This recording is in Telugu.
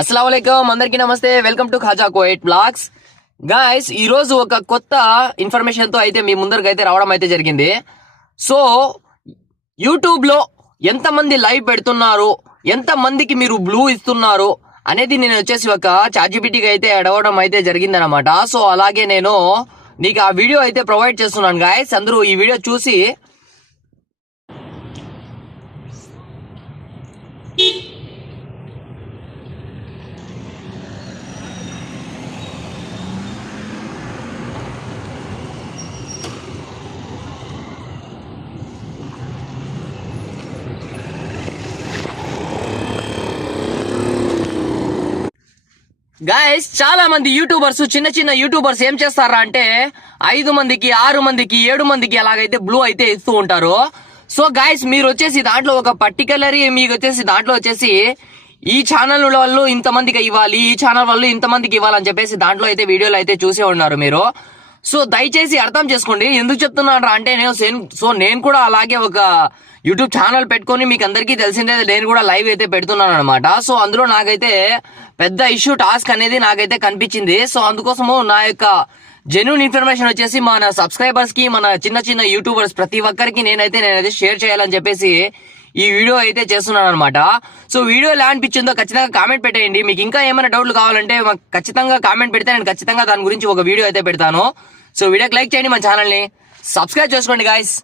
అస్సలం అయికం అందరికీ నమస్తే. వెల్కమ్ టు ఖాజా కోయిట్ బ్లాగ్స్. గాయస్ ఈ రోజు ఒక కొత్త ఇన్ఫర్మేషన్తో అయితే మీ ముందరికి అయితే రావడం అయితే జరిగింది. సో యూట్యూబ్లో లైవ్ పెడుతున్నారు ఎంత మందికి మీరు బ్లూ ఇస్తున్నారు అనేది నేను వచ్చేసి ఒక చార్జిబిటీకి అయితే అడగడం అయితే జరిగిందనమాట సో అలాగే నేను నీకు ఆ వీడియో అయితే ప్రొవైడ్ చేస్తున్నాను గాయస్ అందరూ ఈ వీడియో చూసి గాయస్ చాలా మంది యూట్యూబర్స్ చిన్న చిన్న యూట్యూబర్స్ ఏం చేస్తారా అంటే ఐదు మందికి ఆరు మందికి ఏడు మందికి అలాగైతే బ్లూ అయితే ఇస్తూ ఉంటారు. సో గాయస్ మీరు వచ్చేసి దాంట్లో ఒక పర్టికులర్ మీకు వచ్చేసి దాంట్లో వచ్చేసి ఈ ఛానల్ వాళ్ళు ఇంతమందికి ఇవ్వాలి ఈ ఛానల్ వాళ్ళు ఇంతమందికి ఇవ్వాలని చెప్పేసి దాంట్లో అయితే వీడియోలు అయితే చూసే ఉన్నారు మీరు. సో దయచేసి అర్థం చేసుకోండి. ఎందుకు చెప్తున్నాను అంటే నేను సేన్- సో నేను కూడా అలాగే ఒక యూట్యూబ్ ఛానల్ పెట్టుకొని మీకు అందరికీ తెలిసిందే నేను కూడా లైవ్ అయితే పెడుతున్నాను అనమాట సో అందులో నాకైతే పెద్ద ఇష్యూ టాస్క్ అనేది నాకైతే కనిపించింది. సో అందుకోసము నా యొక్క జెన్యున్ ఇన్ఫర్మేషన్ వచ్చేసి మన సబ్స్క్రైబర్స్కి మన చిన్న చిన్న యూట్యూబర్స్ ప్రతి ఒక్కరికి నేనైతే నేనైతే షేర్ చేయాలని చెప్పేసి ఈ వీడియో అయితే చేస్తున్నాను అనమాట సో వీడియో ఎలా అనిపించిందో ఖచ్చితంగా కామెంట్ పెట్టేయండి. మీకు ఇంకా ఏమైనా డౌట్లు కావాలంటే మాకు ఖచ్చితంగా కామెంట్ పెడితే నేను ఖచ్చితంగా దాని గురించి ఒక వీడియో అయితే పెడతాను. సో వీడియోకి లైక్ చేయండి మన ఛానల్ని. సబ్స్క్రైబ్ చేసుకోండి గాయస్